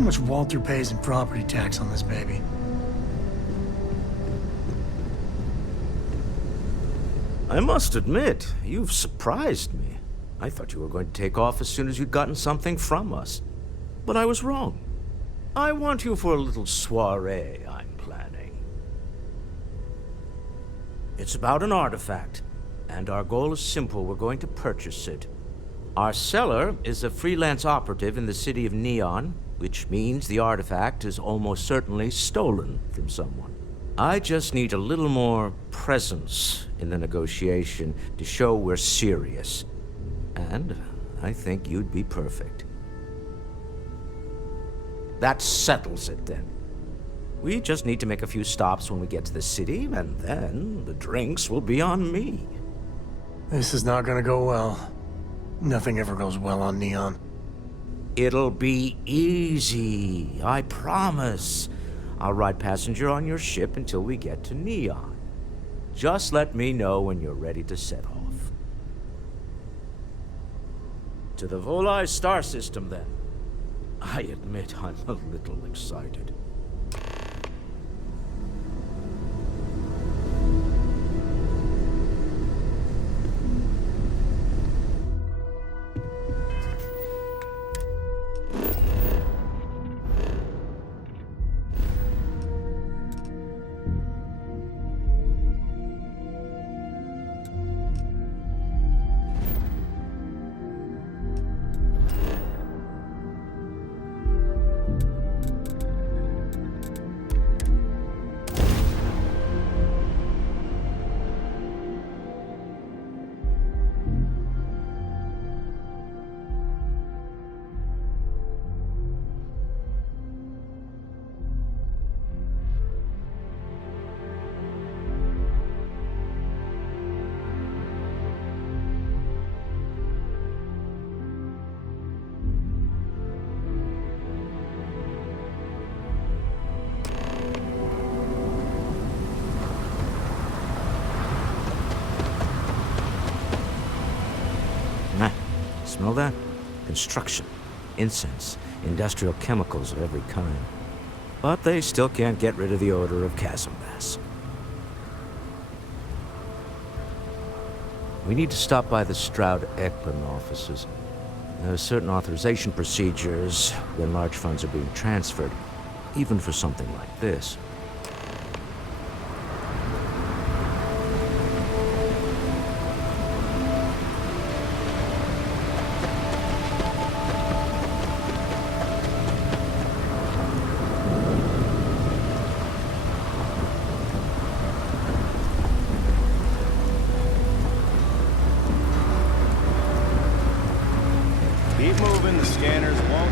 much Walter pays in property tax on this baby. I must admit, you've surprised me. I thought you were going to take off as soon as you'd gotten something from us. But I was wrong. I want you for a little soiree I'm planning. It's about an artifact, and our goal is simple. We're going to purchase it. Our seller is a freelance operative in the city of Neon, which means the artifact is almost certainly stolen from someone. I just need a little more presence in the negotiation to show we're serious. And I think you'd be perfect. That settles it, then. We just need to make a few stops when we get to the city, and then the drinks will be on me. This is not gonna go well. Nothing ever goes well on Neon. It'll be easy, I promise. I'll ride passenger on your ship until we get to Neon. Just let me know when you're ready to set off. To the Volai star system, then. I admit I'm a little excited. Smell that? Construction, incense, industrial chemicals of every kind. But they still can't get rid of the odor of chasm bass. We need to stop by the Stroud-Ekman offices. There are certain authorization procedures when large funds are being transferred, even for something like this. Keep moving, the scanners won't.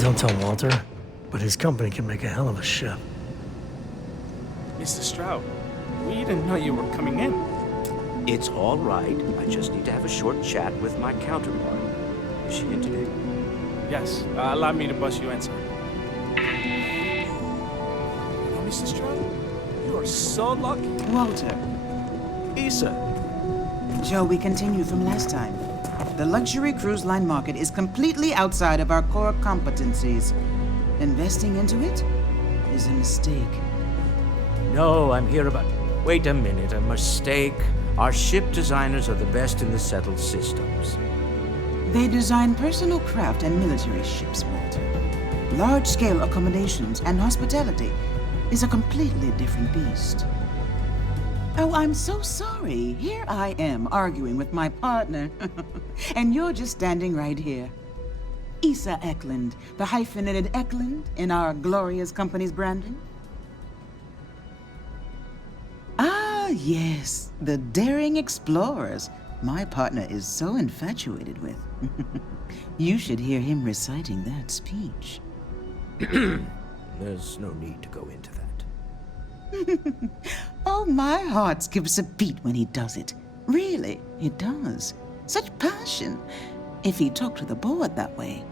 Don't tell Walter, but his company can make a hell of a ship. Mr. Stroud, we didn't know you were coming in. It's all right. I just need to have a short chat with my counterpart. Is she in today? Yes, allow me to bust you in, sir. Oh, Mr. Stroud, you are so lucky. Walter. Issa. Shall we continue from last time? The luxury cruise line market is completely outside of our core competencies. Investing into it is a mistake. No, I'm here about... Wait a minute, a mistake. Our ship designers are the best in the settled systems. They design personal craft and military ships, Walter. Large-scale accommodations and hospitality is a completely different beast. Oh, I'm so sorry. Here I am arguing with my partner. And you're just standing right here. Issa Eklund, the hyphenated Eklund in our glorious company's branding? Ah, yes, the daring explorers my partner is so infatuated with. You should hear him reciting that speech. There's no need to go into that. Oh, my heart skips a beat when he does it. Really, it does. Such passion. If he talked to the board that way,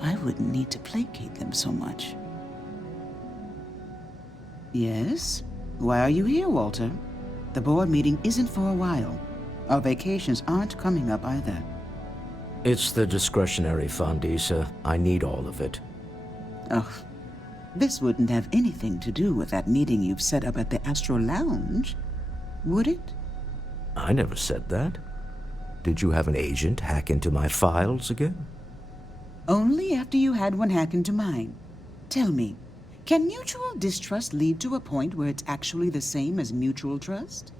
I wouldn't need to placate them so much. Yes? Why are you here, Walter? The board meeting isn't for a while. Our vacations aren't coming up either. It's the discretionary fund, Issa. I need all of it. Oh, this wouldn't have anything to do with that meeting you've set up at the Astro Lounge, would it? I never said that. Did you have an agent hack into my files again? Only after you had one hack into mine. Tell me, can mutual distrust lead to a point where it's actually the same as mutual trust?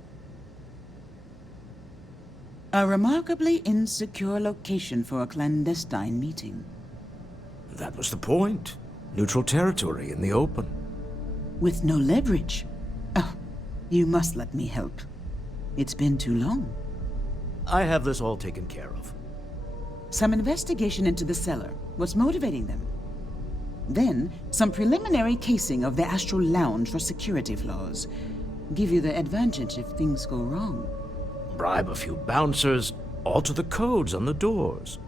A remarkably insecure location for a clandestine meeting. That was the point. Neutral territory in the open. With no leverage. Oh, you must let me help. It's been too long. I have this all taken care of. Some investigation into the cellar. What's motivating them? Then, some preliminary casing of the Astral Lounge for security flaws. Give you the advantage if things go wrong. Bribe a few bouncers, alter the codes on the doors.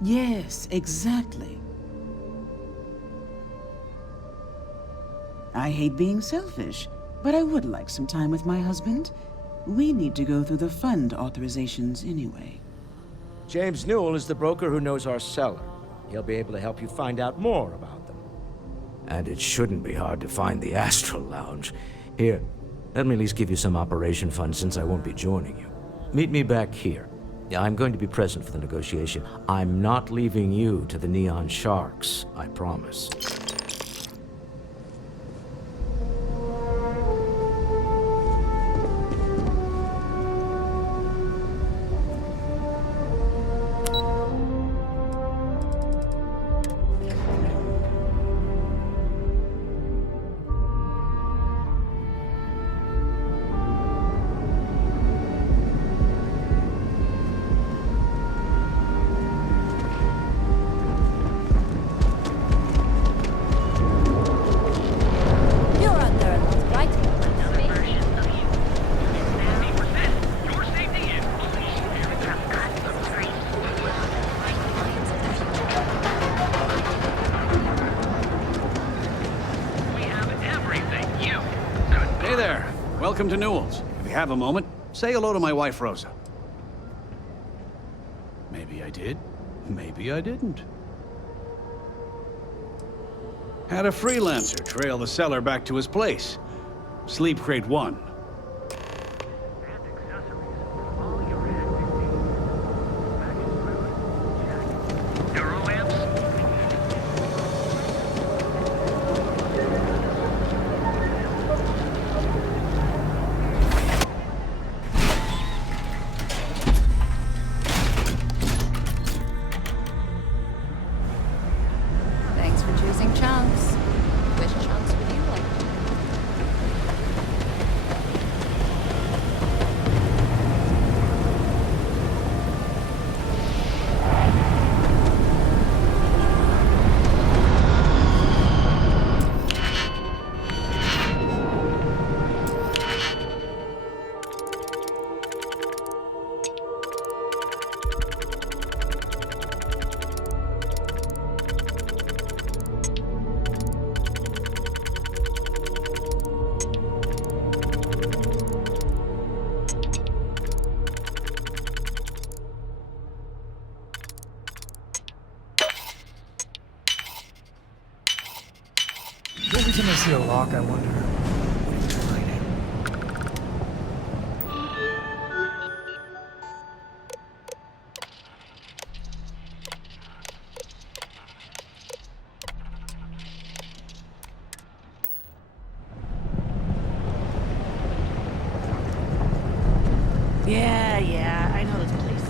Yes, exactly. I hate being selfish, but I would like some time with my husband. We need to go through the fund authorizations anyway. James Newell is the broker who knows our cellar. He'll be able to help you find out more about them. And it shouldn't be hard to find the Astral Lounge. Here, let me at least give you some operation funds since I won't be joining you. Meet me back here. I'm going to be present for the negotiation. I'm not leaving you to the Neon Sharks, I promise. Welcome to Newell's. If you have a moment, say hello to my wife, Rosa. Maybe I did. Maybe I didn't. Had a freelancer trail the seller back to his place. Sleep Crate 1. Thanks for choosing Chunks. Which chunks would you like? Every time I see a lock, I wonder if it's hiding. Yeah, I know this place.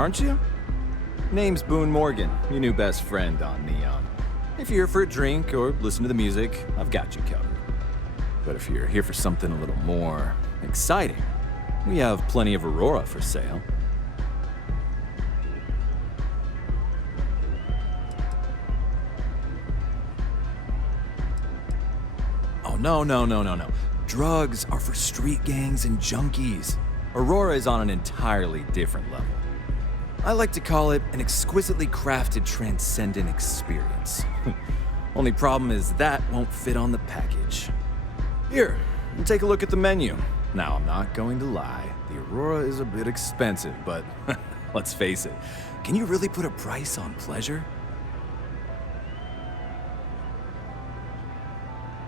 aren't you? Name's Boone Morgan, your new best friend on Neon. If you're here for a drink or listen to the music, I've got you covered. But if you're here for something a little more exciting, we have plenty of Aurora for sale. Oh, no. Drugs are for street gangs and junkies. Aurora is on an entirely different level. I like to call it an exquisitely crafted, transcendent experience. Only problem is that won't fit on the package. Here, take a look at the menu. Now, I'm not going to lie, the Aurora is a bit expensive, but let's face it, can you really put a price on pleasure?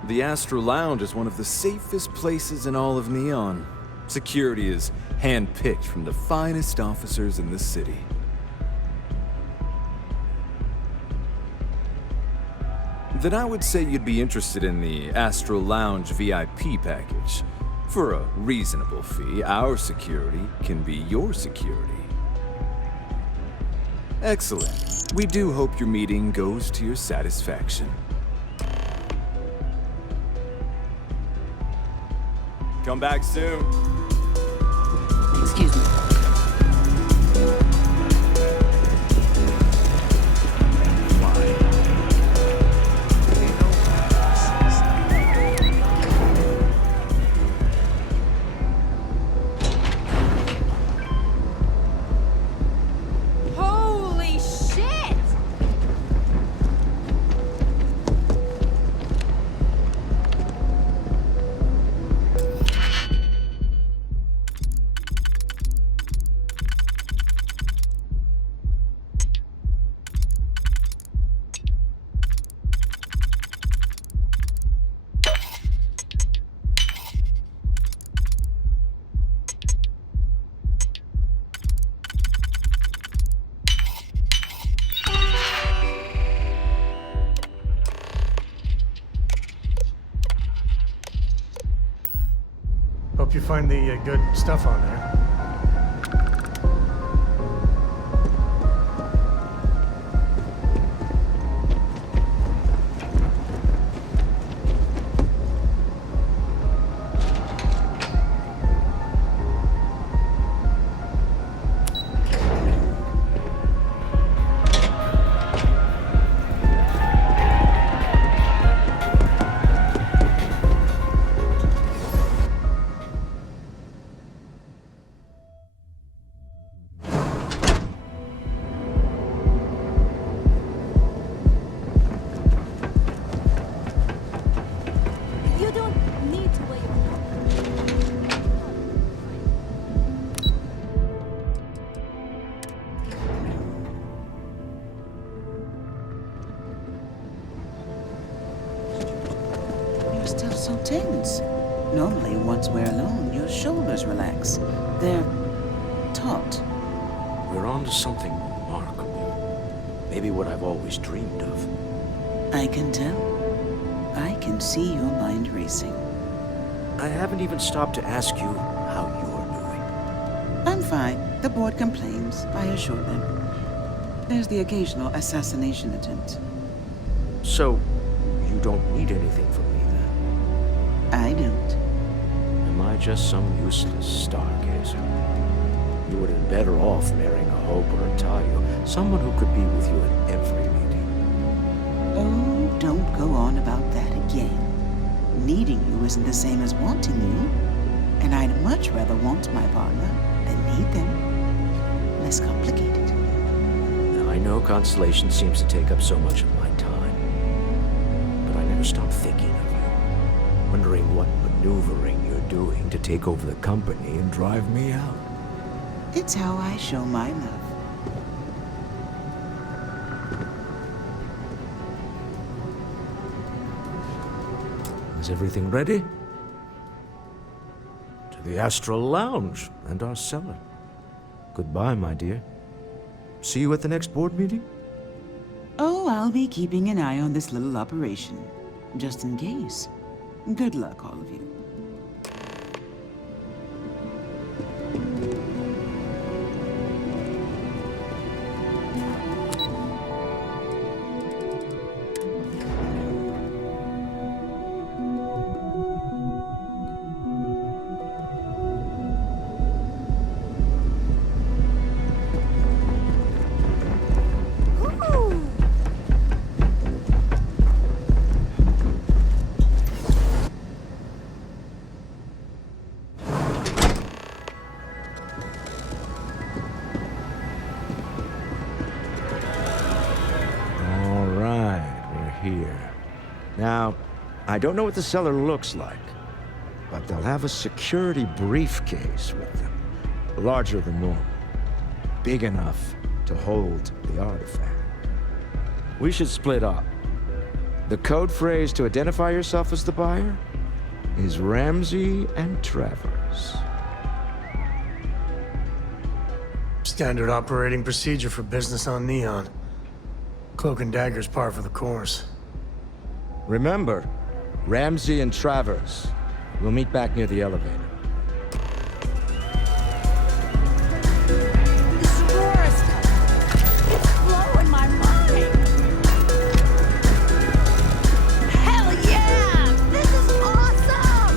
The Astro Lounge is one of the safest places in all of Neon. Security is hand-picked from the finest officers in the city. Then I would say you'd be interested in the Astro Lounge VIP package. For a reasonable fee, our security can be your security. Excellent. We do hope your meeting goes to your satisfaction. Come back soon. Excuse me. Holy shit! Hope you find the good stuff on there. You don't need to wear your You're still so tense. Normally, once we're alone, your shoulders relax. They're taut. We're on to something remarkable. Maybe what I've always dreamed of. I can tell. I can see your mind racing. I haven't even stopped to ask you how you're doing. I'm fine. The board complains, I assure them. There's the occasional assassination attempt. So, you don't need anything from me then? I don't. Am I just some useless stargazer? You would have been better off marrying a Hope or a Tayo, someone who could be with you at every meeting. Oh, don't go on about that again. Needing you isn't the same as wanting you. And I'd much rather want my partner than need them. Less complicated. Now, I know Constellation seems to take up so much of my time, but I never stop thinking of you, wondering what maneuvering you're doing to take over the company and drive me out. It's how I show my love. Is everything ready? To the Astral Lounge and our cellar. Goodbye, my dear. See you at the next board meeting? Oh, I'll be keeping an eye on this little operation, just in case. Good luck, all of you. here. Now, I don't know what the cellar looks like, but they'll have a security briefcase with them. Larger than normal. Big enough to hold the artifact. We should split up. The code phrase to identify yourself as the buyer is Ramsey and Travers. Standard operating procedure for business on Neon. Cloak and dagger's par for the course. Remember, Ramsey and Travers. We'll meet back near the elevator. This Aurora stuff, it's blowing my mind. Hell yeah! This is awesome!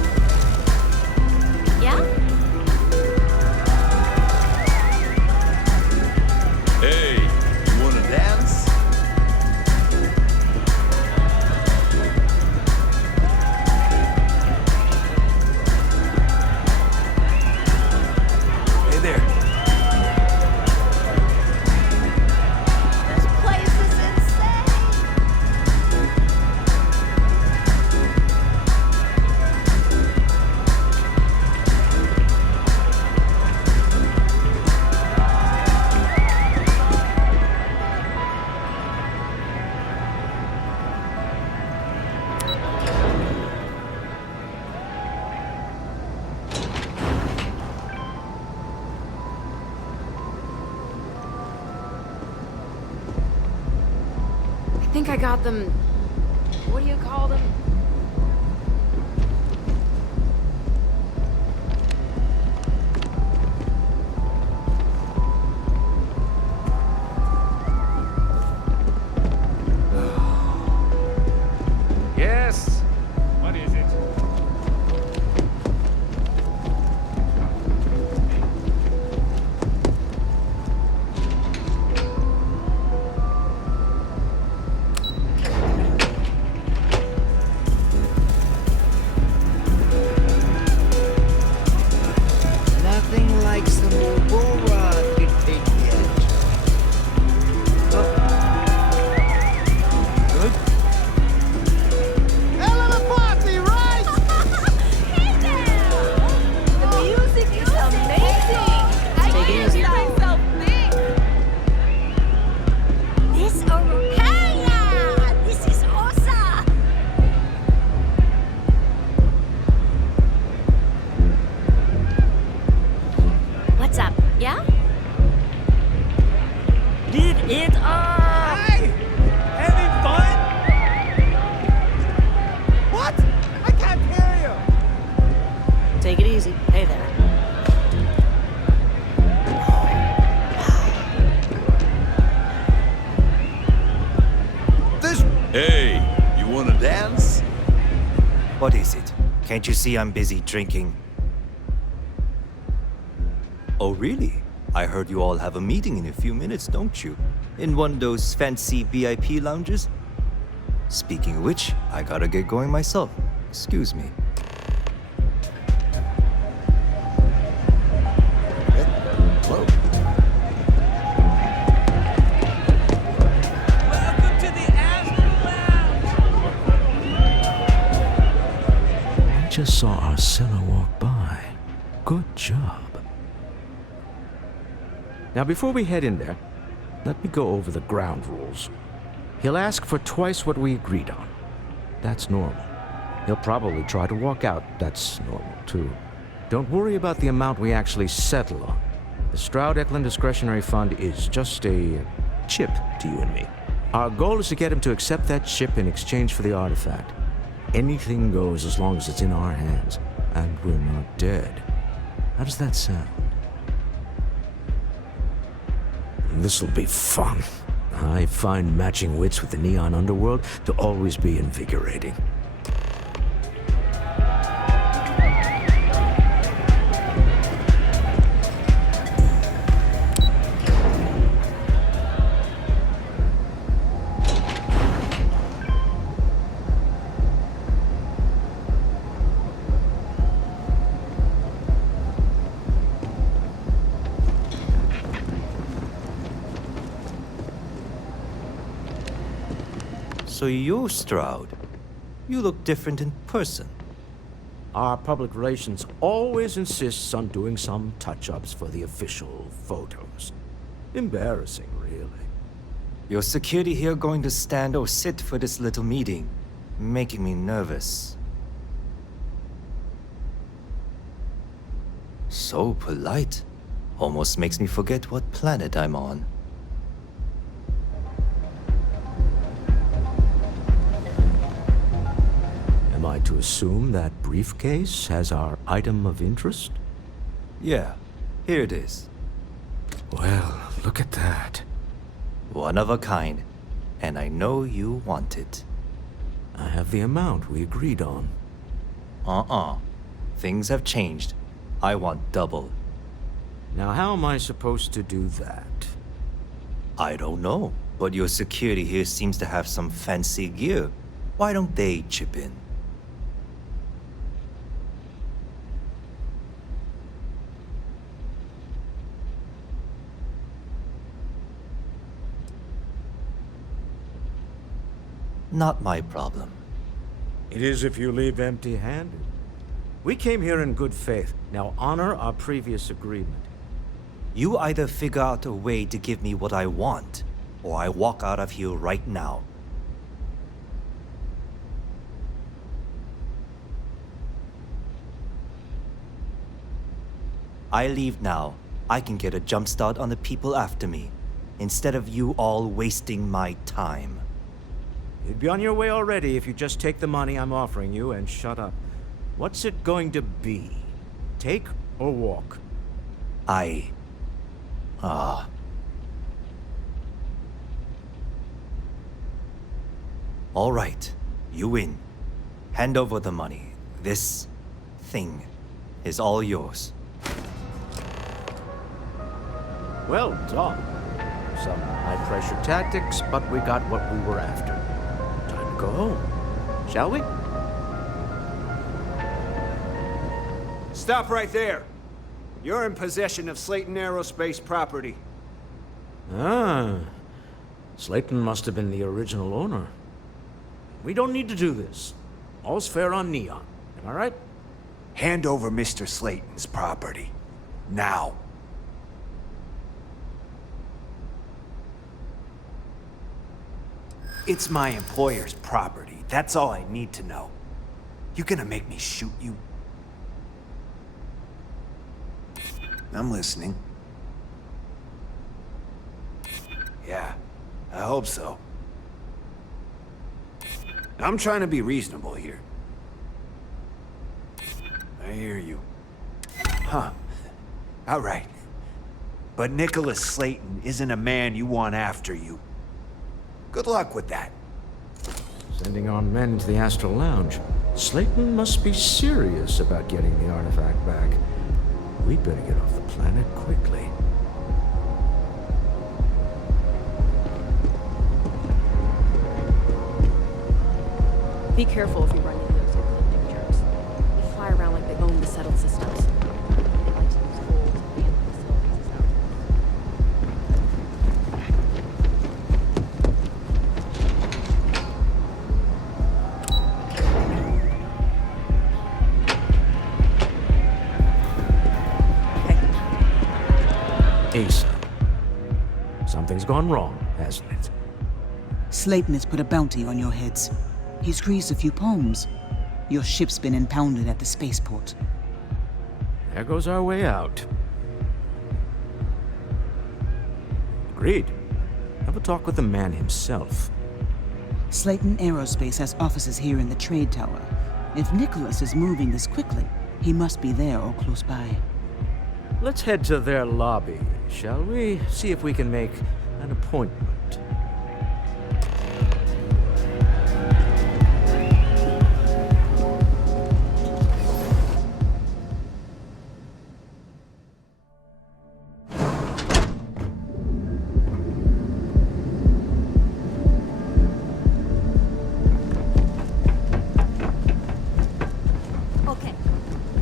Yeah? Hey, you wanna dance? Hey there. This place is insane! I think I got them. What do you call them? Yes. What is it? Nothing like some Aurora to take it. Good? Hey there! The music is amazing! I can't stop myself think! This Aurora... Hey yeah! This is awesome! What's up? Yeah? Give it up! Hey! Having fun? What? I can't hear you! Take it easy. Hey there. Hey, you wanna dance? What is it? Can't you see I'm busy drinking? Oh, really? I heard you all have a meeting in a few minutes, don't you? In one of those fancy VIP lounges? Speaking of which, I gotta get going myself. Excuse me. Whoa. Welcome to the Astro Lounge! We just saw our cellar walk by. Good job. Now, before we head in there, let me go over the ground rules. He'll ask for twice what we agreed on. That's normal. He'll probably try to walk out. That's normal, too. Don't worry about the amount we actually settle on. The Stroud-Eklund Discretionary Fund is just a chip to you and me. Our goal is to get him to accept that chip in exchange for the artifact. Anything goes as long as it's in our hands, and we're not dead. How does that sound? This'll be fun. I find matching wits with the Neon Underworld to always be invigorating. So you're Stroud. You look different in person. Our public relations always insists on doing some touch-ups for the official photos. Embarrassing, really. Your security here going to stand or sit for this little meeting, making me nervous. So polite. Almost makes me forget what planet I'm on. Am I to assume that briefcase has our item of interest? Yeah, here it is. Well, look at that. One of a kind. And I know you want it. I have the amount we agreed on. Things have changed. I want double. Now, how am I supposed to do that? I don't know, but your security here seems to have some fancy gear. Why don't they chip in? Not my problem. It is if you leave empty-handed. We came here in good faith. Now honor our previous agreement. You either figure out a way to give me what I want, or I walk out of here right now. I leave now. I can get a jump start on the people after me, instead of you all wasting my time. You'd be on your way already if you just take the money I'm offering you and shut up. What's it going to be? Take or walk? All right, you win. Hand over the money. This thing is all yours. Well done. Some high-pressure tactics, but we got what we were after. Time to go home, shall we? Stop right there. You're in possession of Slayton Aerospace property. Ah, Slayton must have been the original owner. We don't need to do this. All's fair on Neon. Am I right? Hand over Mr. Slayton's property. Now. It's my employer's property. That's all I need to know. You gonna make me shoot you? I'm listening. Yeah, I hope so. I'm trying to be reasonable here. I hear you. Huh. All right. But Nicholas Slayton isn't a man you want after you. Good luck with that. Sending our men to the Astral Lounge. Slayton must be serious about getting the artifact back. We'd better get off the planet quickly. Be careful if you run into those ecliptic jerks. They fly around like they own the settled systems. They like to use old, abandoned facilities as outposts. Asa. Something's gone wrong, hasn't it? Slayton has put a bounty on your heads. He's greased a few palms. Your ship's been impounded at the spaceport. There goes our way out. Agreed. Have a talk with the man himself. Slayton Aerospace has offices here in the trade tower. If Nicholas is moving this quickly, he must be there or close by. Let's head to their lobby, shall we? See if we can make an appointment. Okay,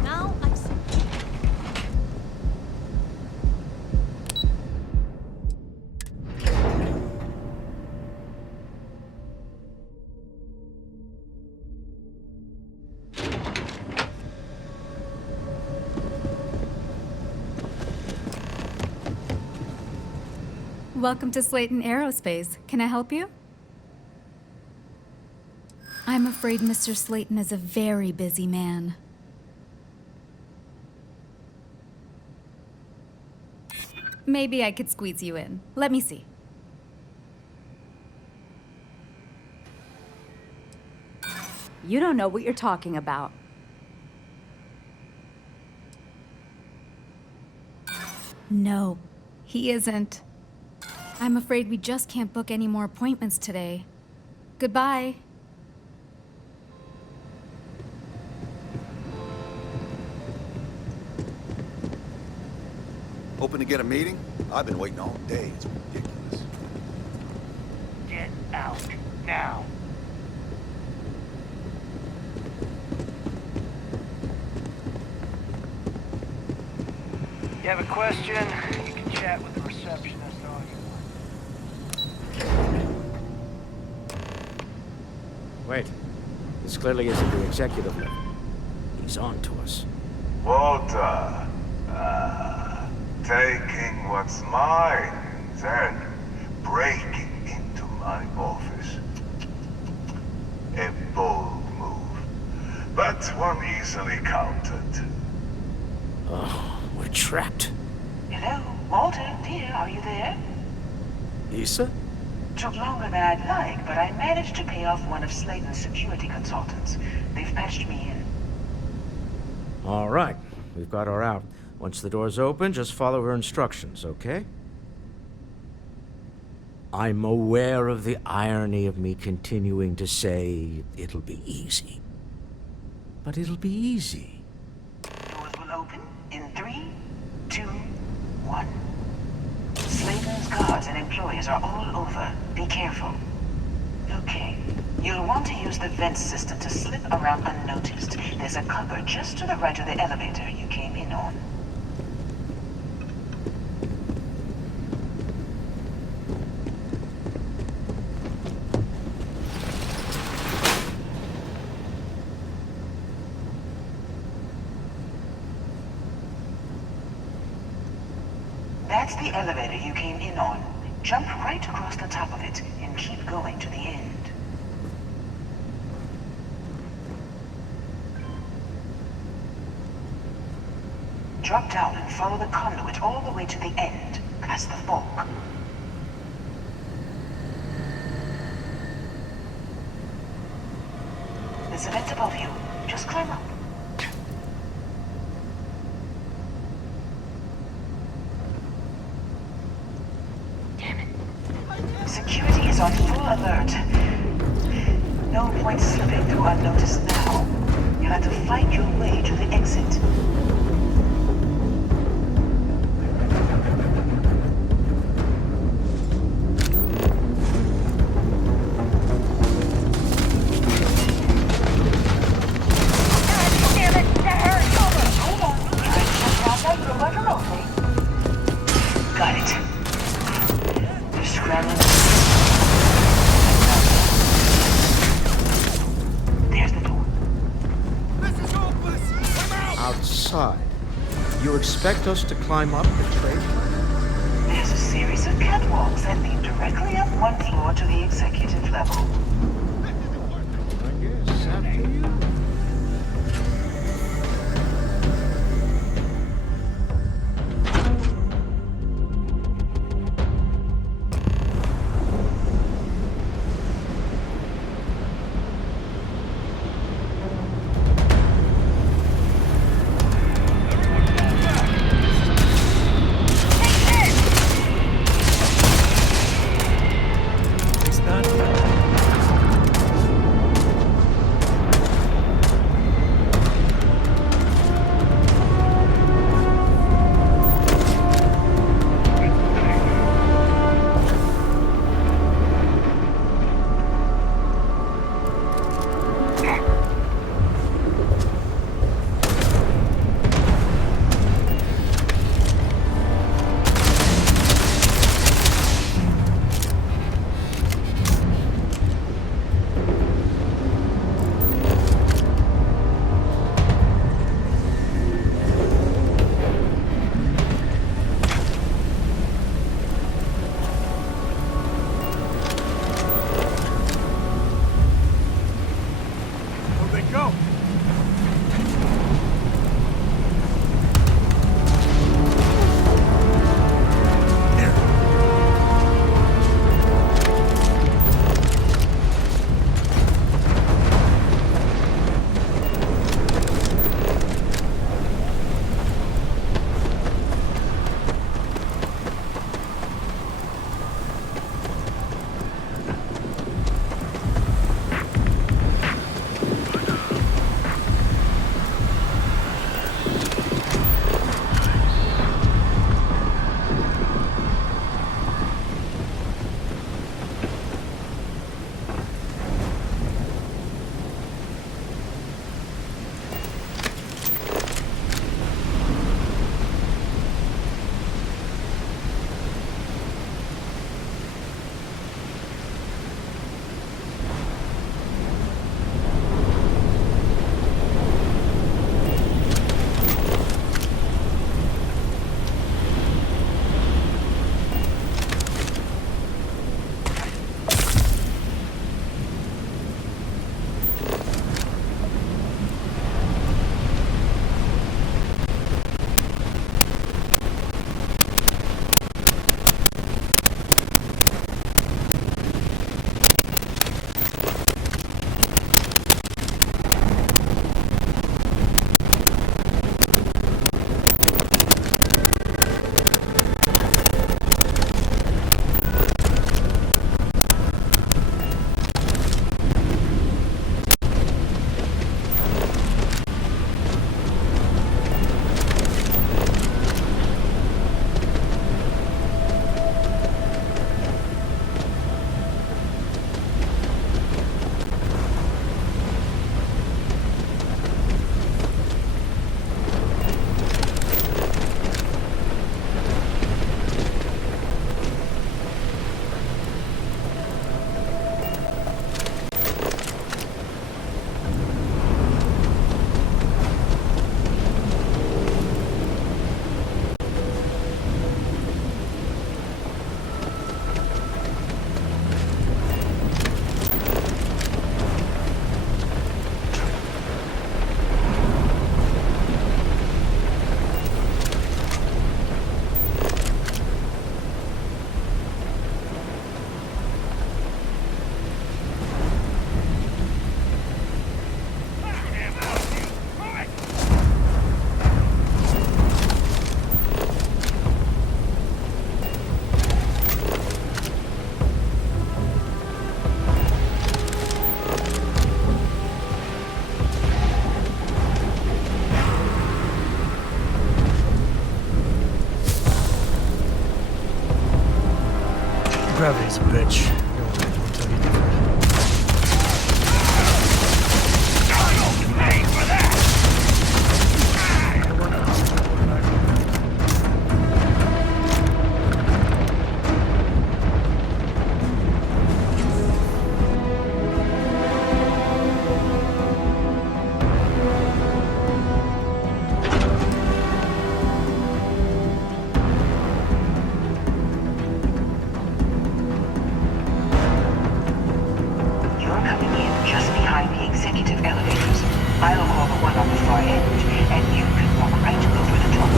now I'm set. Welcome to Slayton Aerospace. Can I help you? I'm afraid Mr. Slayton is a very busy man. Maybe I could squeeze you in. Let me see. You don't know what you're talking about. No, he isn't. I'm afraid we just can't book any more appointments today. Goodbye. Hoping to get a meeting? I've been waiting all day. It's ridiculous. Get out now. You have a question? You can chat with the receptionist all you want. Wait. This clearly isn't the executive level. He's on to us. Walter, taking what's mine, then breaking into my office. A bold move, but one easily countered. Oh, we're trapped. Hello, Walter, dear, are you there? Issa? Took longer than I'd like, but I managed to pay off one of Slayton's security consultants. They've patched me in. All right. We've got her out. Once the door's open, just follow her instructions, okay? I'm aware of the irony of me continuing to say it'll be easy. But it'll be easy. Doors will open in 3, 2, 1. Slayton's guards and employees are all over. Be careful. Okay. You'll want to use the vent system to slip around unnoticed. There's a cupboard just to the right of the elevator you came in on. That's the elevator you came in on. Jump right across the top of it and keep going to the end. Drop down and follow the conduit all the way to the end, past the fork. There's a vent above you. Just climb up. Security is on full alert. No point slipping through unnoticed now. You'll have to fight your way to the exit. Got it. You're scrambling. There's the door. Outside. You expect us to climb up the tray? There's a series of catwalks that lead directly up one floor to the executive level. I guess, after you. go! Gravity's a bitch. No one will tell you different. I'll call the one on the far end, and you can walk right over the top.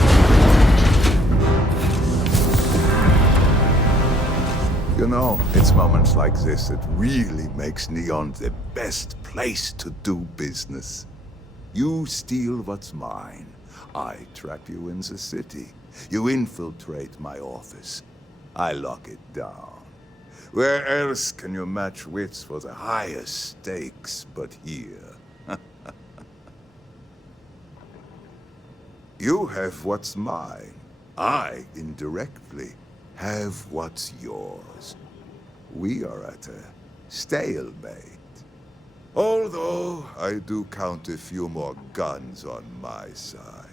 You know, it's moments like this that really makes Neon the best place to do business. You steal what's mine. I trap you in the city. You infiltrate my office. I lock it down. Where else can you match wits for the highest stakes but here? You have what's mine. I, indirectly, have what's yours. We are at a stalemate. Although, I do count a few more guns on my side.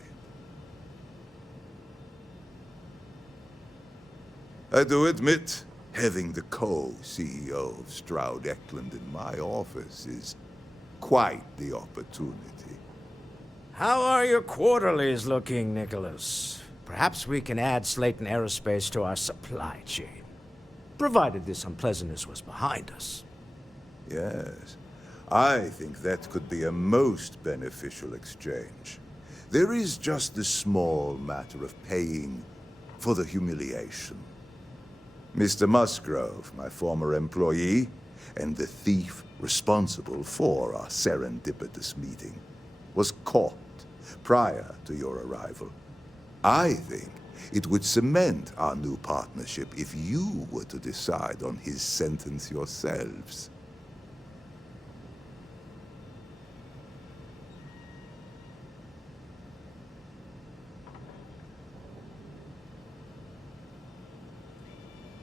I do admit, having the co-CEO of Stroud Eklund in my office is quite the opportunity. How are your quarterlies looking, Nicholas? Perhaps we can add Slayton Aerospace to our supply chain, provided this unpleasantness was behind us. Yes. I think that could be a most beneficial exchange. There is just the small matter of paying for the humiliation. Mr. Musgrove, my former employee, and the thief responsible for our serendipitous meeting, was caught prior to your arrival. I think it would cement our new partnership if you were to decide on his sentence yourselves.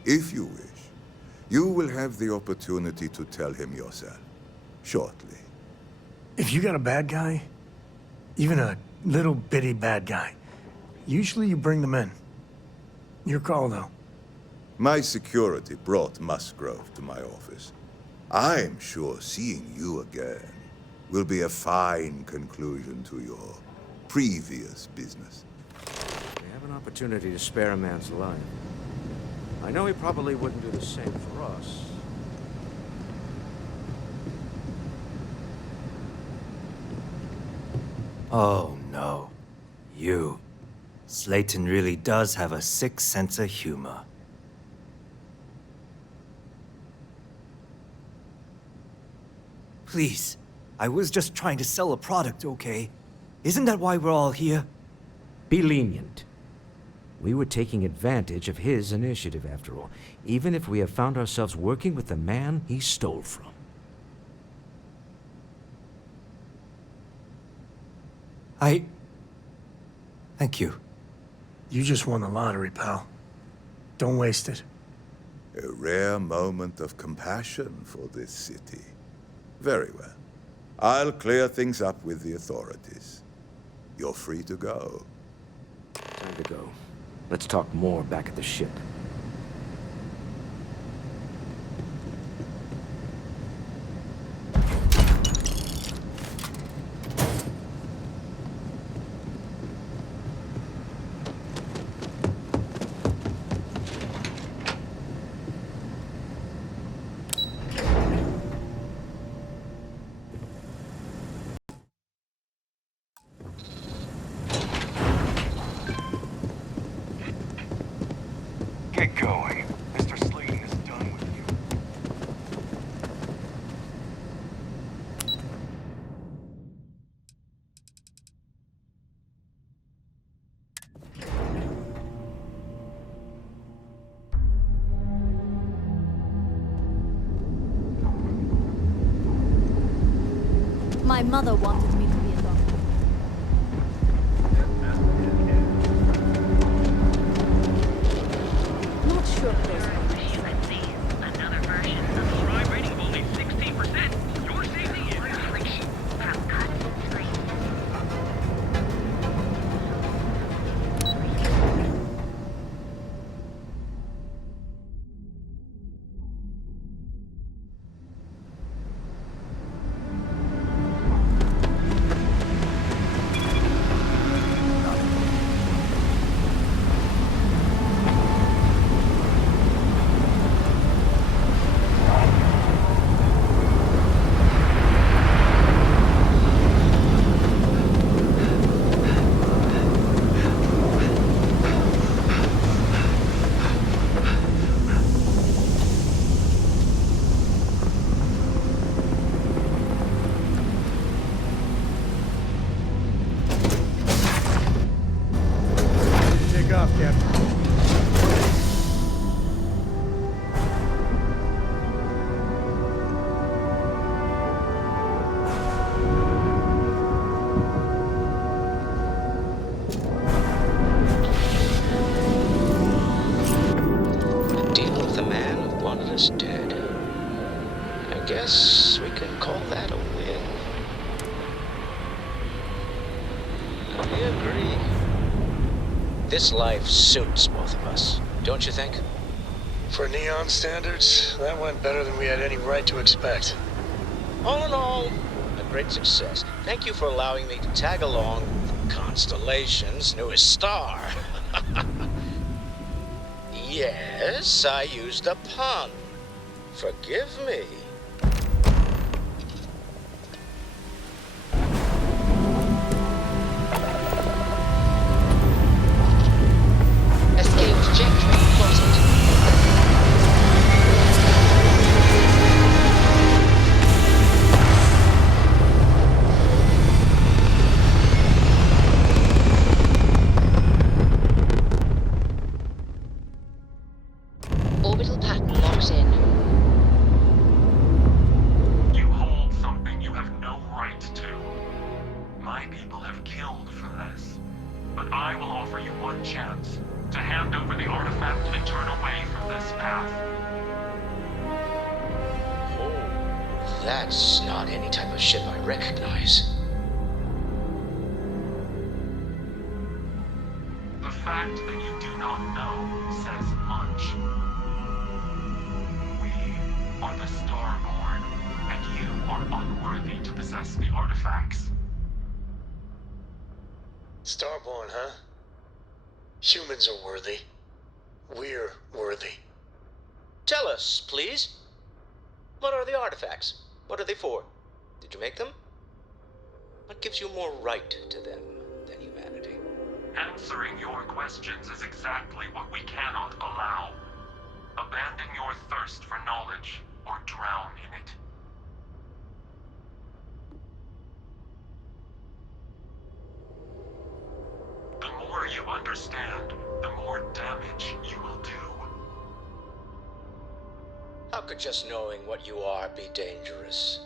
If you wish, you will have the opportunity to tell him yourself, shortly. If you got a bad guy, even a little bitty bad guy, usually you bring them in. Your call, though. My security brought Musgrove to my office. I'm sure seeing you again will be a fine conclusion to your previous business. We have an opportunity to spare a man's life. I know he probably wouldn't do the same for us. Oh no. You. Slayton really does have a sick sense of humor. Please, I was just trying to sell a product, okay? Isn't that why we're all here? Be lenient. We were taking advantage of his initiative, after all, even if we have found ourselves working with the man he stole from. Thank you. You just won the lottery, pal. Don't waste it. A rare moment of compassion for this city. Very well. I'll clear things up with the authorities. You're free to go. Time to go. Let's talk more back at the ship. Get going. Mr. Slayton is done with you. My mother wanted me to be a doctor. Not sure if those Another version of the Shrine rating of only 16%. Your safety is free. From constant screen. Take off, Captain. A deal with a man who wanted us dead. I guess we can call that a win. I agree. This life suits both of us, don't you think? For Neon standards, that went better than we had any right to expect. All in all, a great success. Thank you for allowing me to tag along with Constellation's newest star. Yes, I used a pun. Forgive me. people have killed for this. But I will offer you one chance to hand over the artifact and turn away from this path. Oh, that's not any type of ship I recognize. The fact that you do not know says much. We are the Starborn, and you are unworthy to possess the artifacts. Starborn, huh? Humans are worthy. We're worthy. Tell us, please. What are the artifacts? What are they for? Did you make them? What gives you more right to them than humanity? Answering your questions is exactly what we cannot allow. Abandon your thirst for knowledge, or drown in it. The more you understand, the more damage you will do. How could just knowing what you are be dangerous?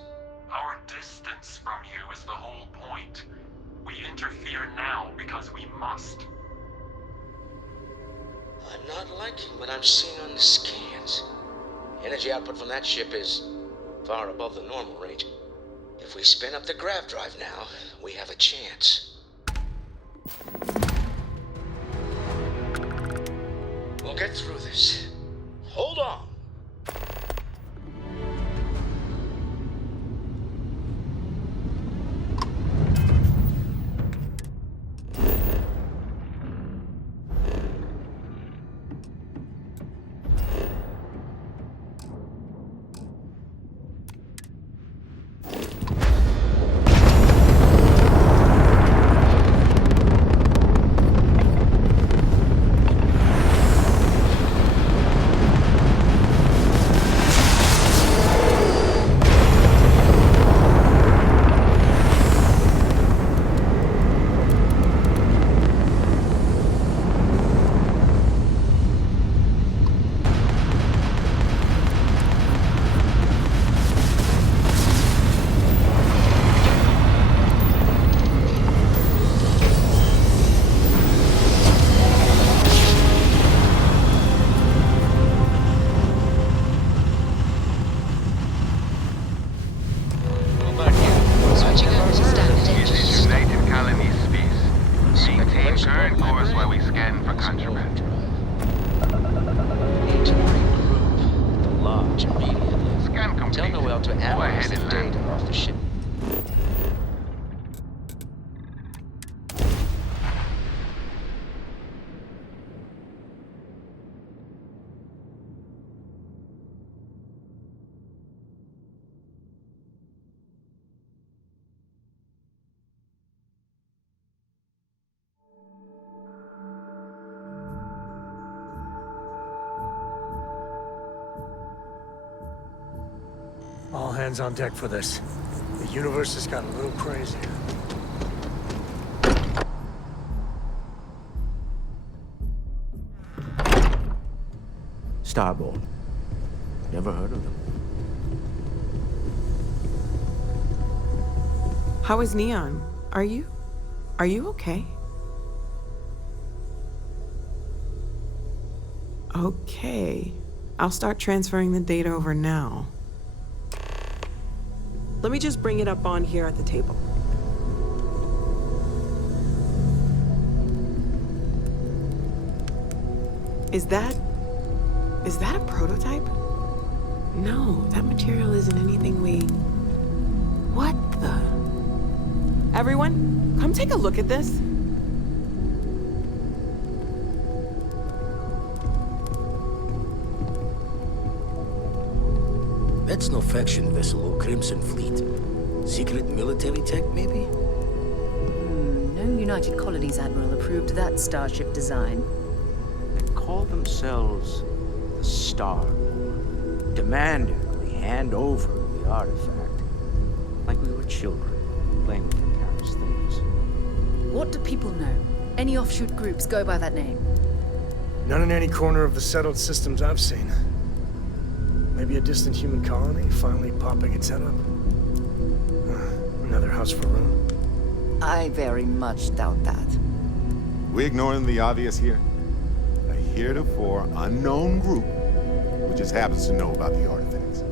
Our distance from you is the whole point. We interfere now because we must. I'm not liking what I'm seeing on the scans. Energy output from that ship is far above the normal range. If we spin up the grav drive now, we have a chance. We'll get through this. Hold on. All hands on deck for this. The universe has got a little crazy. Starborn. Never heard of them. How is Neon? Are you okay? Okay. I'll start transferring the data over now. Let me just bring it up on here at the table. Is that a prototype? No, that material isn't anything we... What the... Everyone, come take a look at this. That's no faction vessel or Crimson Fleet. Secret military tech, maybe? No United Colonies Admiral approved that starship design. They call themselves the Starborn, demanding we hand over the artifact, like we were children playing with their parents' things. What do people know? Any offshoot groups go by that name? None in any corner of the settled systems I've seen. Maybe a distant human colony finally popping its head up. Another house for room. I very much doubt that. We ignoring the obvious here? A heretofore unknown group who just happens to know about the artifacts.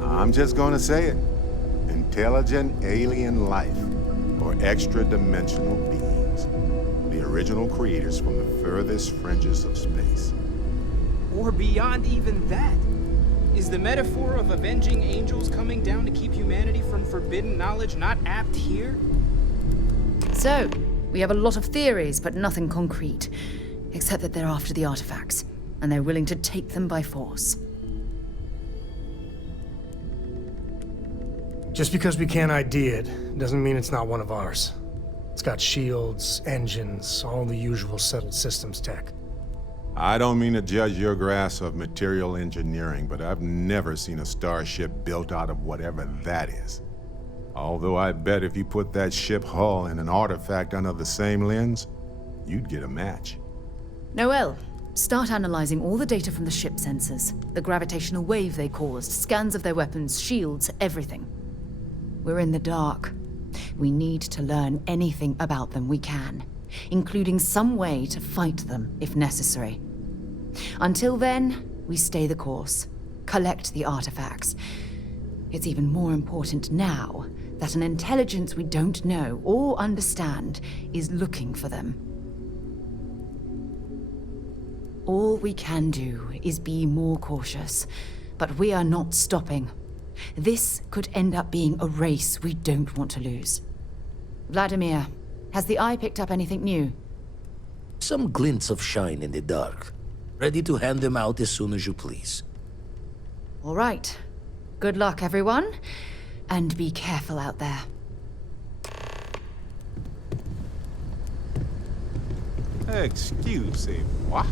I'm just gonna say it. Intelligent alien life, or extra-dimensional beings. The original creators from the furthest fringes of space. Or beyond even that. Is the metaphor of avenging angels coming down to keep humanity from forbidden knowledge not apt here? So, we have a lot of theories, but nothing concrete. Except that they're after the artifacts, and they're willing to take them by force. Just because we can't ID it, doesn't mean it's not one of ours. It's got shields, engines, all the usual settled systems tech. I don't mean to judge your grasp of material engineering, but I've never seen a starship built out of whatever that is. Although I bet if you put that ship hull and an artifact under the same lens, you'd get a match. Noel, start analyzing all the data from the ship sensors, the gravitational wave they caused, scans of their weapons, shields, everything. We're in the dark. We need to learn anything about them we can, including some way to fight them if necessary. Until then, we stay the course, collect the artifacts. It's even more important now that an intelligence we don't know or understand is looking for them. All we can do is be more cautious, but we are not stopping. This could end up being a race we don't want to lose. Vladimir, has the Eye picked up anything new? Some glints of shine in the dark. Ready to hand them out as soon as you please. All right. Good luck, everyone. And be careful out there. Excusez-moi.